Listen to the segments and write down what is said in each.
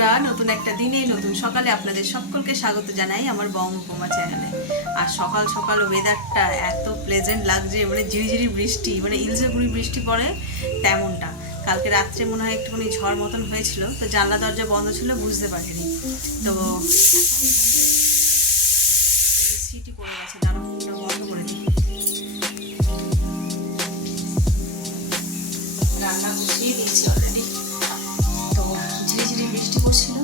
বন্ধুরা, নতুন একটা দিনে নতুন সকালে আপনাদের সকলকে স্বাগত জানাই আমার বঙ্গোপমা চ্যানেলে। আর সকাল সকাল ওয়েদারটা এত প্লেজেন্ট লাগছে, মানে ঝিরিঝিরি বৃষ্টি, মানে ইলজে গুঁড়ি বৃষ্টি পড়ে তেমনটা। কালকে রাত্রে মনে হয় একটুখানি ঝড় মতন হয়েছিল, তো জানলা দরজা বন্ধ ছিল, বুঝতে পারিনি। তো সিটি পড়ে গেছে, দাঁড়ানো বন্ধ করে দিই। রান্না বসিয়ে দিয়েছি অলরেডি। তো ঝিরিঝিরি বৃষ্টি পড়ছিল,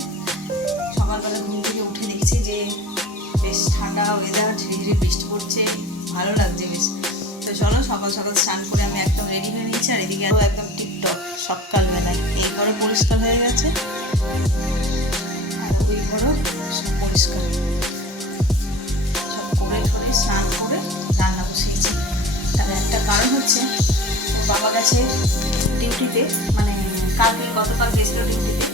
সকালবেলা ঘুম থেকে উঠে দেখছি যে বেশ ঠান্ডা ওয়েদার, ঝিরিঝিরি বৃষ্টি পড়ছে, ভালো লাগছে বেশ। তো চলো সকাল সকাল স্নান করে আমি একদম রেডি হয়ে নিয়েছি। আর এদিকে একদম টিপটপ সকালবেলায় এই ঘরও পরিষ্কার হয়ে গেছে, আর ওই ঘরও সব পরিষ্কার, সব করে ঠরে স্নান করে রান্না বসিয়েছি। তার একটা কারণ হচ্ছে বাবা গেছে ডিউটিতে, মানে গতকাল গেছিল ডিউটিতে,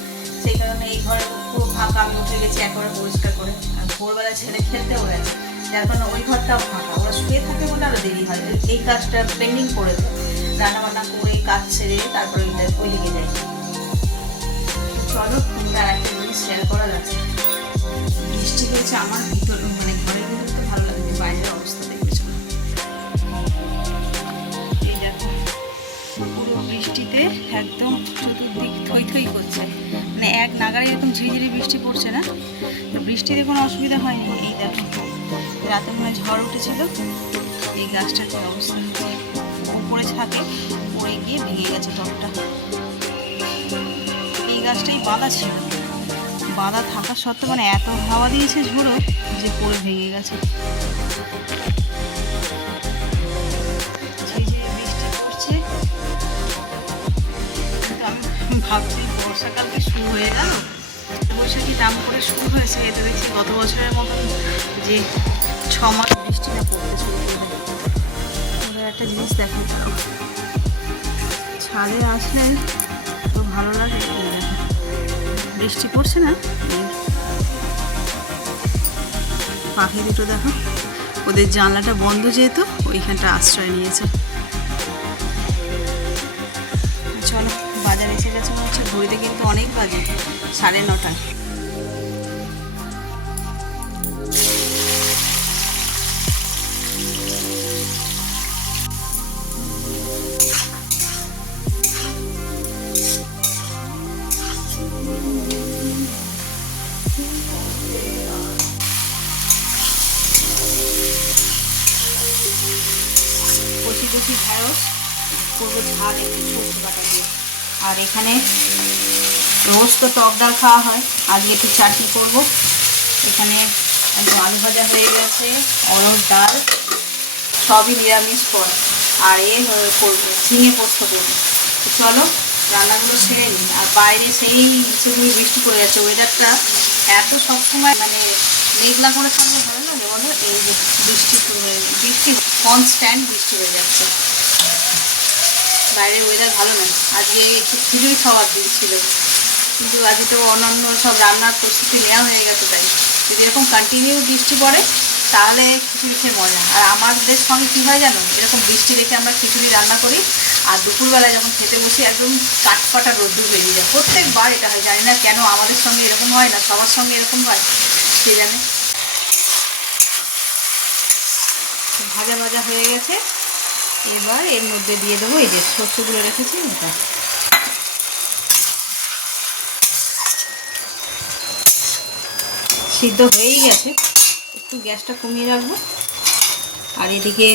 সেই কারণে এই ঘরে পুরো ফাঁকা। আমি উঠে গেছি একবারে পরিষ্কার করে, আর ভোরবেলা ছেলে খেলতেও গেছে, যার কারণে ওই ঘরটাও ফাঁকা। ওরা শুয়ে থাকে বলে আরও দেরি হয়, এই কাজটা পেন্ডিং করে দেয়। রান্নাবান্না করে কাজ ছেড়ে তারপরে ওই দিকে যাই। চলো আর একটা জিনিস শেয়ার করা যাচ্ছে। বৃষ্টি হয়েছে আমার ভিতর, মানে ঘরের ভিতরে তো ভালো লাগছে, বাইরের অবস্থা দেখবে চলো। এই দেখো পুরো বৃষ্টিতে একদম চতুর্দিক থই থই করছে, মানে এক নাগারে এরকম ঝিরিঝিরি বৃষ্টি পড়ছে না, তো বৃষ্টিতে কোনো অসুবিধা হয়নি। এই দেখো রাতে মনে হয় ঝড় উঠেছিল, এই গাছটার যে অবস্থা, উপরে থাকে পড়ে গিয়ে ভেঙে গেছে টবটা। এই গাছটাই বাঁধা ছিল, বাঁধা থাকা সত্ত্বেও মানে এত হাওয়া দিয়েছে ঝোড়ো যে পড়ে ভেঙে গেছে। ভাবছি বর্ষাকালকে শুরু হয়ে গেল, বৈশাখী দাম করে শুরু হয়েছে। এতে দেখছি গত বছরের মতন যে 6 মাস বৃষ্টিটা পড়তে শুরু করবে। ওদের একটা জিনিস দেখো, ছাদে আসলে তো ভালো লাগে। বৃষ্টি পড়ছে না, পাখি দুটো দেখো, ওদের জানলাটা বন্ধ যেহেতু ওইখানটা আশ্রয় নিয়েছে। চলো বাজারে এসে গেছে মনে হচ্ছে, ঘড়িতে কিন্তু অনেক বাজে, 9:30। কচি কচি ঢেঁড়স করবো ঝাল একটু সর্ষে বাটা দিয়ে। আর এখানে রোজ তো টক ডাল খাওয়া হয়, আজকে একটু চাটনি করবো। এখানে একদম আলু ভাজা হয়ে গেছে, অরড় ডাল, সবই নিরামিষ পদ। আর করবো ঝিঙে পোস্ত করবো। তো চলো রান্নাগুলো সেরে নিই। আর বাইরে সেই ইচ্ছেগুলি বৃষ্টি পড়ে যাচ্ছে, ওয়েদারটা এত সবসময় মানে মেঘলা করে থাকলে ভালো লাগে বলো। এই যে বৃষ্টি কনস্ট্যান্ট বৃষ্টি হয়ে যাচ্ছে, বাইরের ওয়েদার ভালো নয়। আজকে একটু খিচুড়ি খাওয়ার দিন ছিল, কিন্তু আজকে তো অন্যান্য সব রান্নার প্রস্তুতি নেওয়া হয়ে গেছে। তাই যদি এরকম কন্টিনিউ বৃষ্টি পড়ে তাহলে খিচুড়ি খেয়ে মজা। আর আমাদের সঙ্গে কী হয় জানো, এরকম বৃষ্টি দেখে আমরা খিচুড়ি রান্না করি, আর দুপুরবেলায় যখন খেতে বসি একদম কাঠফাটা রোদ্দুর বেরিয়ে যায়। প্রত্যেকবার এটা হয়, জানি না কেন আমাদের সঙ্গে এরকম হয় না, সবার সঙ্গে এরকম হয় কে জানে। ভাজা ভাজা হয়ে গেছে, এবার এর মধ্যে দিয়ে দেবো এই যে শস্যগুলো রেখেছি, এটা সিদ্ধ হয়েই গেছে, একটু গ্যাসটা কমিয়ে রাখবো। আর এদিকে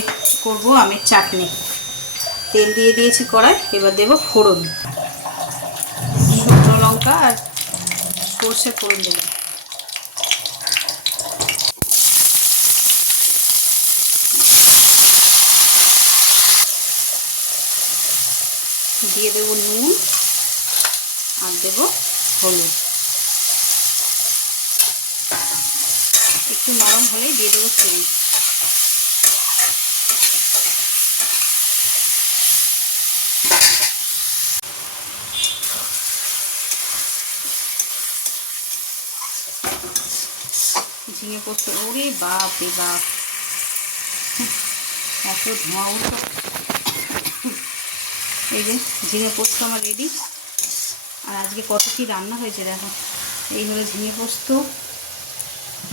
করব আমের চাটনি। তেল দিয়ে দিয়েছি কড়াই, এবার দেবো ফোড়ন, শুকনো লঙ্কা আর সর্ষে ফোড়ন দেবো। দিয়ে দেবো নুন আর দেবো হলুদ। একটু নরম হলেই দিয়ে দেবো চিনি। ঝিঙে পোস্ত, ওরে বাপ রে বাপ, এত ধোঁয়া উঠলো। এই যে ঝিঙে পোস্ত আমার রেডি। আর আজকে কত কি রান্না হয়েছে দেখো, এই হলো ঝিঙে পোস্ত।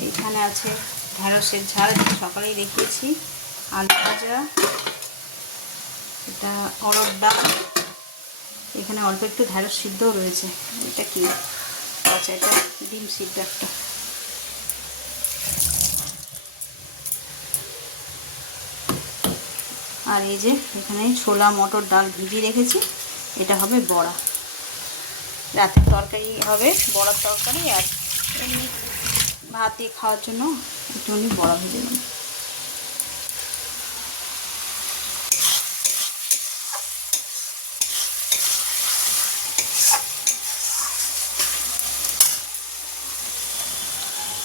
এইখানে আছে ঢ্যাঁড়সের ঝাল, সকালেই দেখিয়েছি। আলু ভাজা, এটা অরড় ডাল, এখানে অল্প একটু ঢ্যাঁড়স সিদ্ধও রয়েছে। এটা কি? আচ্ছা, এটা ডিম সিদ্ধ একটা। আর এই যে এখানে ছোলা মটর ডাল ভিজিয়ে রেখেছি, এটা হবে বড়া। রাতের তরকারি হবে বড়ার তরকারি, আর এমনি ভাত দিয়ে খাওয়ার জন্য একটুখানি বড়া ভেজে নেব।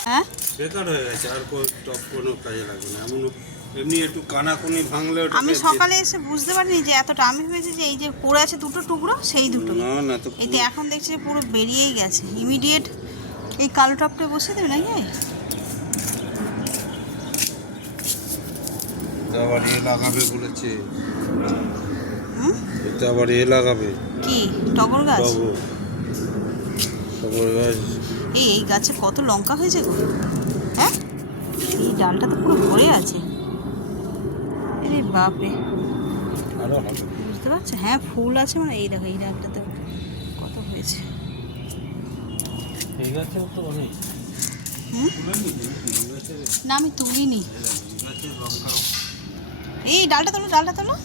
হ্যাঁ, বেকার হয়ে গেছে, আর কোনো কাজে লাগবে না। এমন এমনি একটু কানাকুনি ভাঙলে আমি সকালে এসে বুঝতে পারিনি যে এতটা। আমি ভেবেছি যে এই যে পড়ে আছে দুটো টুকরো, সেই দুটো। না তো এই তো এখন দেখছি যে পুরো বেরিয়েই গেছে। ইমিডিয়েট এই কালো টপটা বসিয়ে দেবে নাকি? আবার এ লাগাবে বলেছে। এটা আবার এ লাগাবে কি? টগর গাছ? টগর গাছ। এই গাছে কত লঙ্কা হয়েছে গো! হ্যাঁ, এই ডালটা তো পুরো ভরে আছে। আরে বাপরে, আরো হবে, বুঝতে পারছো? হ্যাঁ, ফুল আছে। মানে এই দেখো, এই ডালটাতে কত হয়েছে। এই গাছেও তো অনেক। না, আমি তুলিনি। এই ডালটা তোলো, ডালটা তোলো।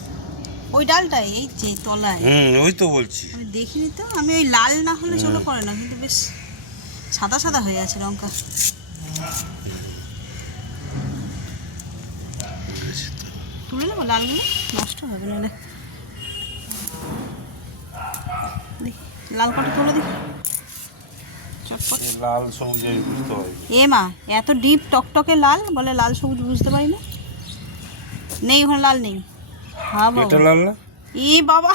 ওই ডালটাই, এই যে তলায়। ওই তো বলছি। আমি দেখিনি তো। আমি ওই লাল না হলে চলো করে না, কিন্তু বেশ সাদা সাদা হয়ে আছে লঙ্কা। তুলে নেবো লালগুলো, নষ্ট হবে নাহলে। লাল কটা তুলে দিই চটপট। লাল সবুজ বুঝতে হয়। এ মা, এত ডিপ টকটকে লাল, বলে লাল সবুজ বুঝতে পারি না। নেই ওখানে লাল নেই। হ্যাঁ বাবা, এটা লাল না? ই বাবা,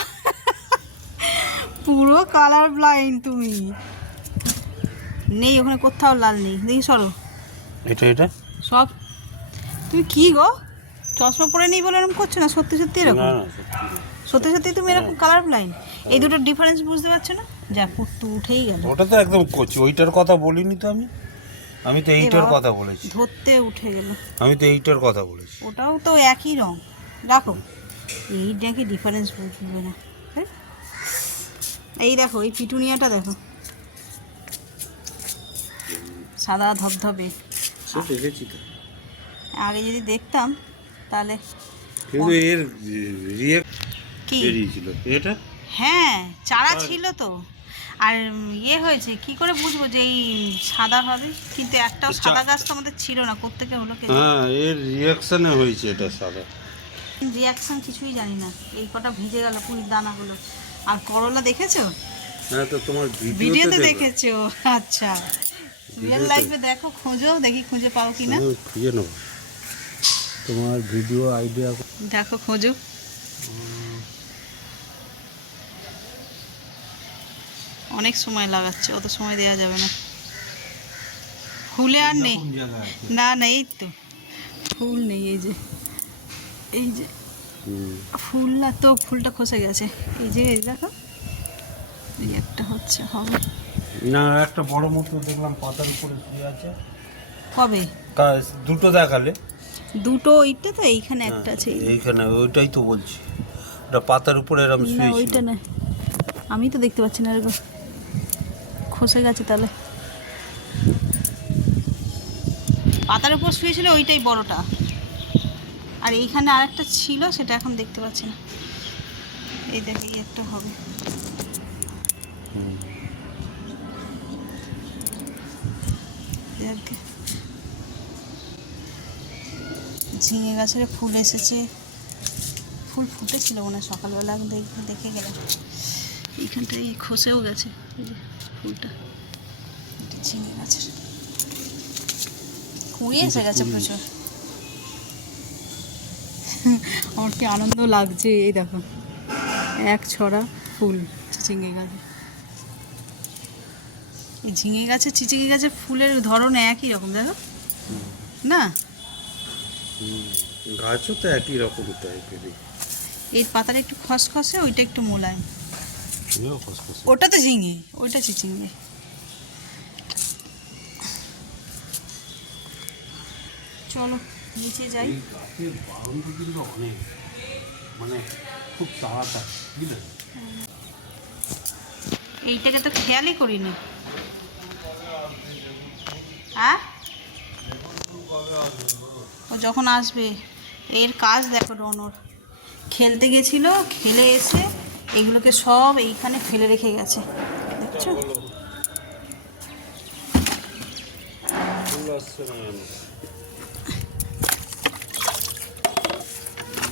পুরো কালার ব্লাইন্ড তুমি। নেই ওখানে কোথাও লাল নেই, দেখি সরো। এটা সব তুমি কি গো, চশমা পরে নেই বলে এরকম করছো না? সত্যি সত্যি এরকম? সত্যি সত্যি তুমি এরকম কালার ব্লাইন্ড? এই দুটোর ডিফারেন্স বুঝতে পারছো না? যা পুট্টু উঠেই গেল। ওটা তো একদম কচি, ওইটার কথা বলিনি তো আমি। আমি তো এইটার কথা বলেছি। ধরতে উঠে গেল। আমি তো এইটার কথা বলেছি। ওটাও তো একই রং। রাখো, এইটাকে ডিফারেন্স বুঝবে না। হ্যাঁ, এই দেখো, এই পিটুনিয়াটা দেখো, সাদা ধবধবে। দেখেছি তো। আগে যদি দেখতাম তাহলে। কিন্তু এর রিয়েক্ট কি বেরিয়েছিল এটা? হ্যাঁ, চারা ছিল তো। আর ইয়ে হয়েছে কি করে বুঝবো যে এই সাদা হবে? কিন্তু একটাও সাদা গাছ তো আমাদের ছিল না, কোত্থেকে হলো কে? হ্যাঁ, এর রিয়াকশনে হয়েছে এটা সাদা। রিয়াকশন কিছুই জানি না। এই কটা ভিজে গেল পুরীর দানাগুলো। আর করলা দেখেছো? হ্যাঁ, তো তোমার ভিডিওতে দেখেছো? আচ্ছা, রিয়েল লাইফে দেখো, খোঁজো, দেখি খুঁজে পাও কিনা। খুঁজে নেবো তোমার ভিডিও আইডিয়া। দেখো, খোঁজো। অনেক সময় লাগাচ্ছে, অত সময় দেওয়া যাবে না। ফুলে আর নেই। না না, এই তো ফুল নেই। এই যে ফুল না তো, ফুলটা খসে গেছে। এই যে এই দেখো, এই একটা হচ্ছে, হবে না। একটা বড় মতো দেখলাম পাতার উপরে শুয়ে আছে। কবে? দুটো দেখালে। দুটো, ওইটা তো এইখানে একটা আছে। এইখানে ওইটাই তো বলছি, ওটা পাতার উপরে এরকম না, শুয়ে। ওইটা না, আমি তো দেখতে পাচ্ছি না। এরকম খসে গেছে তাহলে। পাতার উপর শুয়েছিল, ওইটাই বড়টা। আর এইখানে আরেকটা ছিল, সেটা এখন দেখতে পাচ্ছি না। এই দেখে, এই একটা হবে। ঝিঙে গাছের ফুল এসেছে। ফুল ফুটেছিল মনে হয় সকালবেলা, দেখে গেলাম। এইখানটায় খসেও গেছে ফুলটা। ঝিঙে গাছের কুড়ি এসে গেছে প্রচুর। আমার কি আনন্দ লাগছে! এই দেখো, এক ছড়া ফুল চিচিঙ্গে গাছে। ঝিঙে গাছে চিচিঙ্গে গাছের ফুলের ধরন একই রকম, দেখো না? গাছও তো একই রকম টাইপের। এর পাতাটা একটু খসখসে, ওইটা একটু মোলায়েম। ওটা তো ঝিঙে, ওইটা চিচিঙ্গে। চলো নিচে যাই। এই গাছের বাগানটা কিন্তু অনেক, মানে খুব তাড়াতাড়ি, বুঝলে? এইটাকে তো খেয়ালই করিনি। হ্যাঁ, ও যখন আসবে। এর কাজ দেখো রনর, খেলতে গেছিল, খেলে এসে এগুলোকে সব এইখানে ফেলে রেখে গেছে, দেখছো? ফুল আসছে না কেন?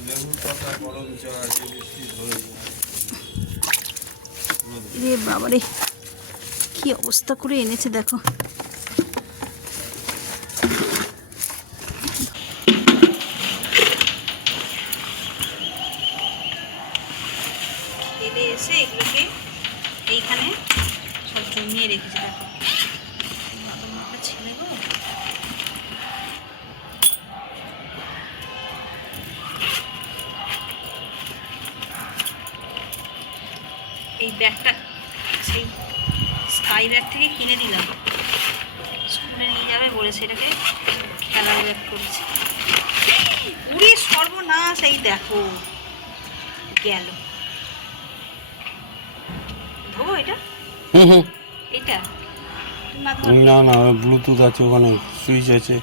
লেবুর পাতা, গরম চা, যে বৃষ্টি ধরেছে। রে বাবারে, কি অবস্থা করে এনেছে দেখো। খেলে এসে এগুলোকে এইখানে সব জমিয়ে রেখেছে দেখো। একটা ছেলে গো, এই ব্যাগটা সেই স্কাই ব্যাগ থেকে কিনে দিলাম, স্কুলে নিয়ে যাবে বলে সেটাকে খেলার ব্যাগ করেছে। উড়ে সর্বনাশ, এই দেখো গেল। ধোবো এটা, এটা না ধোবো? না না, ব্লুটুথ আছে ওখানে, সুইচ আছে।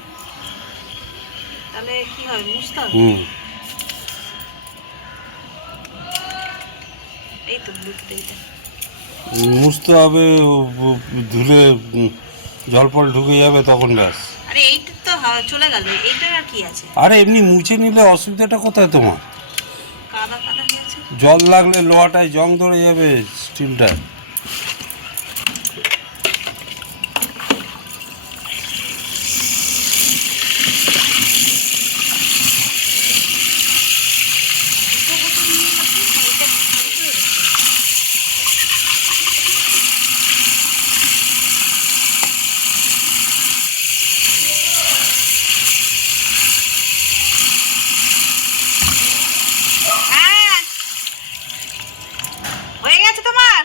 তাহলে কি হবে, বুঝতে হবে। এই তো ব্লুটুথ, এইটা মুছতে হবে, ধুলে জল ফল ঢুকে যাবে তখন ব্যাস। আরে এইটা তো চলে গেল, এইটার আর কি আছে? আরে এমনি মুছে নিলে অসুবিধাটা কোথায় তোমার? কাদা কাদা হয়েছে। জল লাগলে লোহাটায় জং ধরে যাবে, স্টিলটায়। হ্যাঁ, হয়ে গেছে তোমার।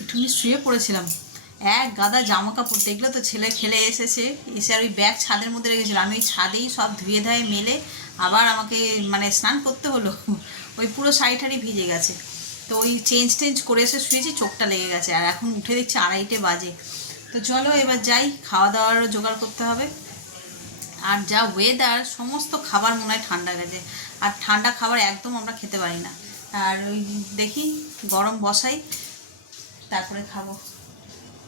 একটুখানি শুয়ে পড়েছিলাম, এক গাদা জামা কাপড় দেখলে তো, ছেলে খেলে এসেছে, এসে আর ওই ব্যাগ ছাদের মধ্যে রেখেছিল। আমি ওই ছাদেই সব ধুয়ে ধায়ে মেলে আবার আমাকে মানে স্নান করতে হলো, ওই পুরো শাড়ি ঠাড়ি ভিজে গেছে। তো ওই চেঞ্জ করে এসে শুয়েছি, চোখটা লেগে গেছে, আর এখন উঠে দেখছি 2:30 বাজে। তো চলো এবার যাই, খাওয়া দাওয়ারও জোগাড় করতে হবে। আর যা ওয়েদার, সমস্ত খাবার মনে হয় ঠান্ডা গেছে, আর ঠান্ডা খাবার একদম আমরা খেতে পারি না। আর ওই দেখি গরম বসাই, তারপরে খাবো।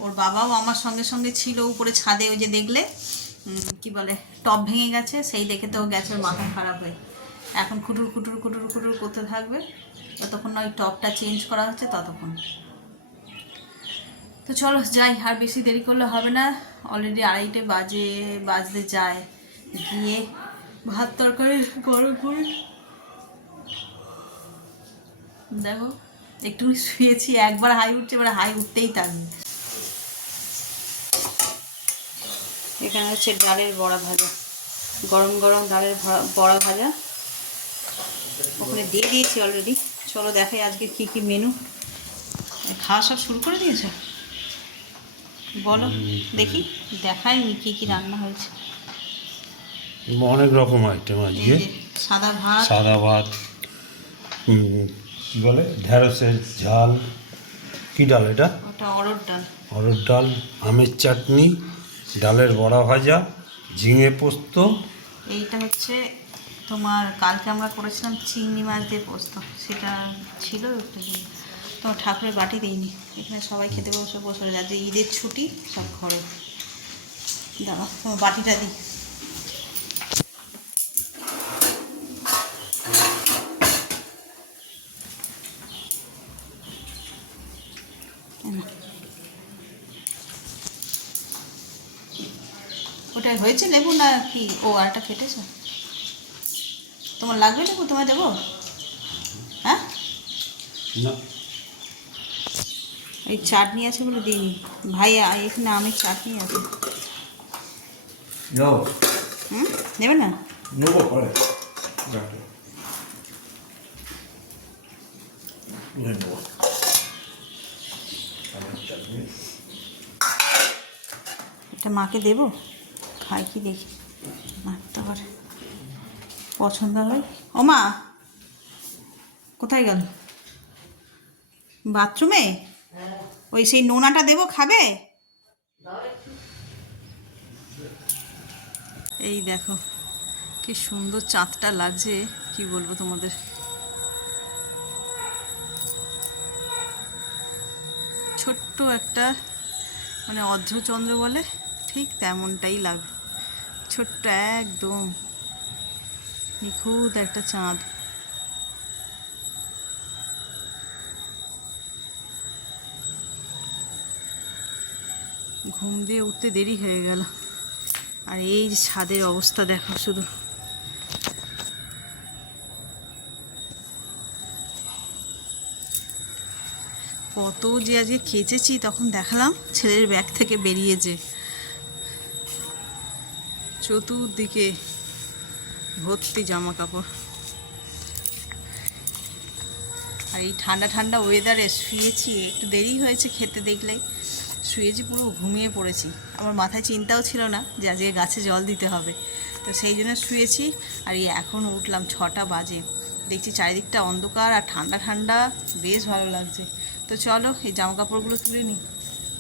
ওর বাবাও আমার সঙ্গে সঙ্গে ছিল উপরে ছাদে, ওই যে দেখলে কি বলে টপ ভেঙে গেছে, সেই দেখে তো গেছে ওর মাথা খারাপ হয়ে। এখন খুটুর খুটুর খুটুর খুটুর করতে থাকবে, যতক্ষণ না ওই টপটা চেঞ্জ করা হচ্ছে ততক্ষণ। তো চলো যাই, আর বেশি দেরি করলে হবে না, অলরেডি 2:30 বাজতে যায়। গিয়ে ভাত তরকারি গরম করে দেখো, একটু শুয়েছি, একবার হাই উঠছে, এবার হাই উঠতেই থাকবে। এখানে হচ্ছে ডালের বড়া ভাজা, গরম গরম ডালের বড়া ভাজা ওখানে দিয়ে দিয়েছি অলরেডি। চলো দেখাই আজকে কি কি মেনু। খাওয়া সব শুরু করে দিয়েছো, বলো দেখি, দেখাই কি কি রান্না হয়েছে। অনেক রকম আইটেম আজকে। সাদা ভাত, কি বলে ঢেঁড়সের ঝাল, কি ডাল এটা? ওটা অরড় ডাল, অরড় ডাল, আমের চাটনি, ডালের বড়া ভাজা, ঝিঙে পোস্ত। এইটা হচ্ছে তোমার কালকে আমরা করেছিলাম চিংড়ি মাছ দিয়ে পোস্ত, সেটা ছিল একটু, তোমার ঠাকুরের বাটি দিইনি। এখানে সবাই খেতে বসে যাচ্ছে, ঈদের ছুটি সব ঘরে। দাঁড়া তোমার বাটিটা দিই। ওটাই হয়েছে লেবু না কি? ও আরটা কেটেছে, তোমার লাগবে লেবু? তোমায় দেবো? হ্যাঁ, না, এই চাটনি আছে বলে দিইনি। ভাই এখানে আমের চাটনি আছে, নেবে না? এটা মাকে দেবো, খাই কি দেখি, মার তো আবার পছন্দ হয়। ও মা কোথায় গেল? বাথরুমে? ওই সেই নোনাটা দেবো, খাবে? এই দেখো কি সুন্দর চাঁদটা লাগছে, কি বলবো তোমাদের। ছোট্ট একটা মানে অর্ধচন্দ্র বলে, ঠিক তেমনটাই লাগে, ছোট্ট একদম নিখুঁত একটা চাঁদ। ঘুম দিয়ে উঠতে দেরি হয়ে গেল, আর এই যে ছাদের অবস্থা দেখো শুধু। কত যে আজকে খেচেছি, তখন দেখালাম ছেলের ব্যাগ থেকে বেরিয়েছে, চতুর্দিকে ভর্তি জামা কাপড়। আর এই ঠান্ডা ঠান্ডা ওয়েদারে শুয়েছি, একটু দেরি হয়েছে খেতে দেখলেই, শুয়েছি পুরো ঘুমিয়ে পড়েছি। আমার মাথায় চিন্তাও ছিল না যে আজকে গাছে জল দিতে হবে, তো সেই জন্য শুয়েছি। আর এই এখন উঠলাম, 6টা বাজে, দেখছি চারিদিকটা অন্ধকার আর ঠান্ডা ঠান্ডা, বেশ ভালো লাগছে। তো চলো এই জামা কাপড়গুলো তুলে নিই,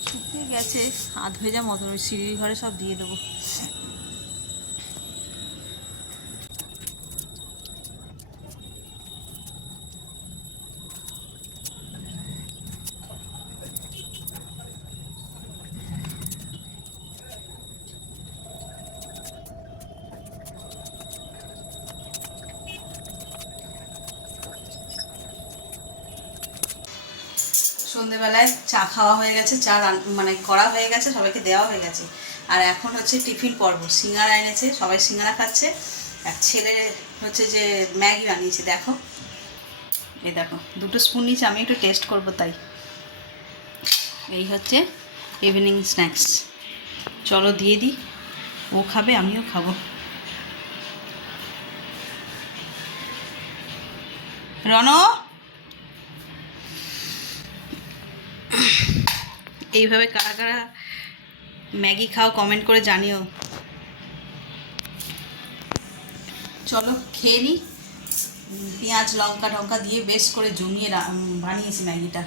শুকিয়ে গেছে আধ ভেজা মতন, ওই সিঁড়ির ঘরে সব দিয়ে দেবো। সন্ধেবেলায় চা খাওয়া হয়ে গেছে, চা মানে করা হয়ে গেছে, সবাইকে দেওয়া হয়ে গেছে। আর এখন হচ্ছে টিফিন পর্ব, সিঙ্গারা এনেছে, সবাই সিঙ্গারা খাচ্ছে। এক ছেলে হচ্ছে যে ম্যাগি বানিয়েছে, দেখো এই দেখো 2টো স্পুন নিয়েছে, আমি একটু টেস্ট করব তাই। এই হচ্ছে ইভিনিং স্ন্যাক্স, চলো দিয়ে দিই, ও খাবে আমিও খাবো। রণ, এইভাবে কারা কারা ম্যাগি খাও কমেন্ট করে জানিও। চলো খেয়ে নিই। পেঁয়াজ লঙ্কা টঙ্কা দিয়ে বেশ করে জমিয়ে বানিয়েছি ম্যাগিটা,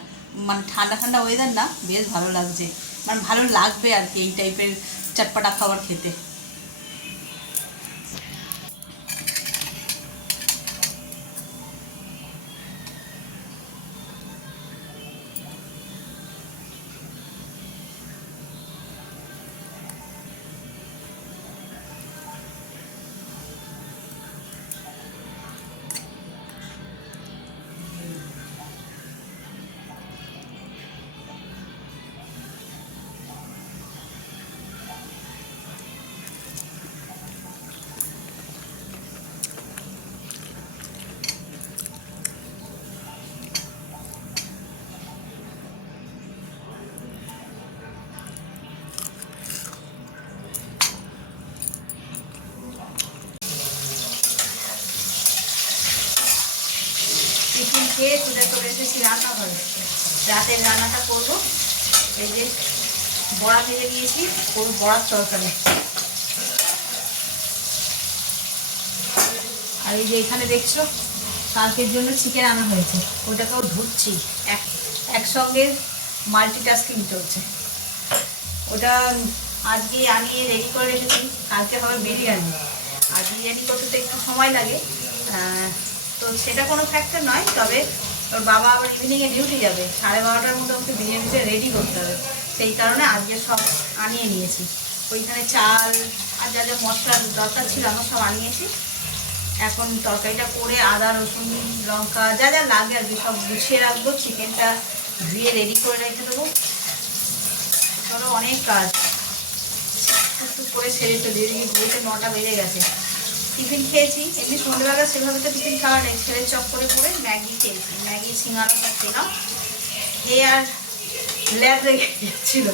মানে ঠান্ডা ঠান্ডা ওয়েদার না, বেশ ভালো লাগছে, মানে ভালো লাগবে আর কি এই টাইপের চটপটা খাবার খেতে। টিফিন খেয়ে সোজা চলে এসেছি রান্নাঘরে, রাতের রান্নাটা করবো। এই যে বড়া ভেজে দিয়েছি, করবো বড়ার তরকারি। আর এই যে এখানে দেখছো কালকের জন্য চিকেন আনা হয়েছে, ওটাকেও ধুচ্ছি, একসঙ্গে মাল্টিটাস্কিং চলছে। ওটা আজকে আনিয়ে রেডি করে রেখেছি, কালকে হবে বিরিয়ানি, আর বিরিয়ানি করতে তো একটু সময় লাগে, তো সেটা কোনো ফ্যাক্টর নয়। তবে ওর বাবা আবার ইভিনিংয়ে ডিউটি যাবে, 12:30টার মধ্যে ওকে বিরিয়ানিটা রেডি করতে হবে, সেই কারণে আজকে সব আনিয়ে নিয়েছি। ওইখানে চাল আর যা যা মশলার দরকার ছিল আমার সব আনিয়েছি। এখন তরকারিটা করে আদা রসুন লঙ্কা যা যা লাগে আর কি সব গুছিয়ে রাখবো, চিকেনটা ধুয়ে রেডি করে রেখে দেবো। ধরো অনেক কাজ একটু করে সেরে তো দিয়ে দিকে ঘুরতে 9টা বেজে গেছে। টিফিন খেয়েছি, এমনি সন্ধ্যেবেলা সেভাবে তো টিফিন খাওয়া নেই, ছেলে চপ করে ম্যাগি খেয়েছি, ম্যাগি সিঙ্গারাটা খেলাম, খেয়ে আর ল্যাব লেগে যাচ্ছিলো,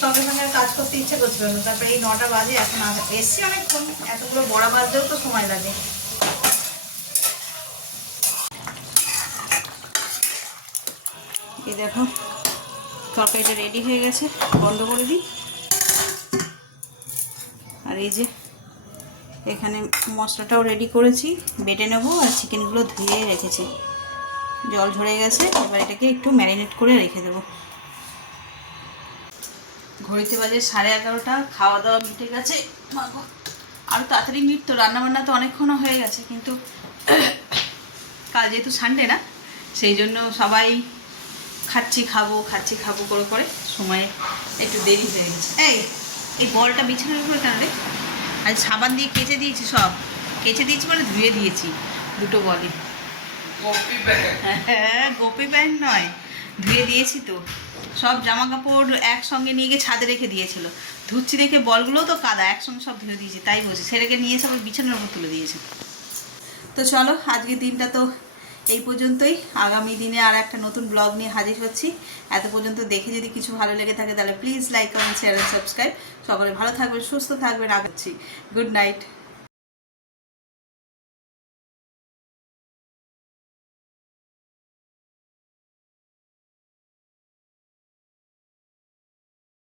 সঙ্গে সঙ্গে কাজ করতে ইচ্ছে করছিল না। তারপরে এই 9টা বাজে, এখন এসছি অনেকক্ষণ, এতগুলো বড়া বাজতেও তো সময় লাগে। এই দেখো তরকারিটা রেডি হয়ে গেছে, বন্ধ করে দিই। আর এই যে এখানে মশলাটাও রেডি করেছি, বেটে নেব। আর চিকেনগুলো ধুয়ে রেখেছি, জল ঝরে গেছে। এবার এটাকে একটু ম্যারিনেট করে রেখে দেবো। ঘড়িতে বাজে 11:30, খাওয়া দাওয়া মিটে গেছে। আরও তাড়াতাড়ি মিটতো, রান্নাবান্না তো অনেকক্ষণ হয়ে গেছে, কিন্তু কাল যেহেতু সানডে না, সেই জন্য সবাই খাচ্ছি খাবো করে করে সময়ে একটু দেরি হয়ে গেছে। এই বলটা বিছানার উপরে কেন রে? আজ সাবান দিয়ে কেচে দিয়েছি, সব কেচে দিয়েছি মানে ধুয়ে দিয়েছি দুটো বলই। হ্যাঁ, গোপি প্যান্ট নয়, ধুয়ে দিয়েছি তো। সব জামা কাপড় একসঙ্গে নিয়ে গিয়ে ছাদে রেখে দিয়েছিল, ধুচ্ছি দেখে বলগুলোও তো কাদা, একসঙ্গে সব ধুয়ে দিয়েছি। তাই বলছি, সেটাকে নিয়ে এসে আবার বিছানার উপর তুলে দিয়েছে। তো চলো, আজকের দিনটা তো এই পর্যন্তই। আগামী দিনে আর একটা নতুন ব্লগ নিয়ে হাজির হচ্ছি। এত পর্যন্ত দেখে যদি কিছু ভালো লেগে থাকে তাহলে please like, comment, share, subscribe. সকলে ভালো থাকবেন, সুস্থ থাকবেন। আগাচ্ছি। Good night.